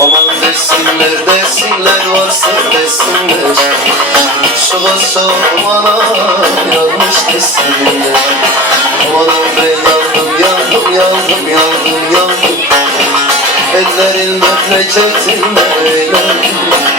Aman desinler desinler varsa desinler. Şu varsa amana yanlış desinler. Aman ben yandım yandım yandım yandım yandım Ellerin memleketinde eğlendim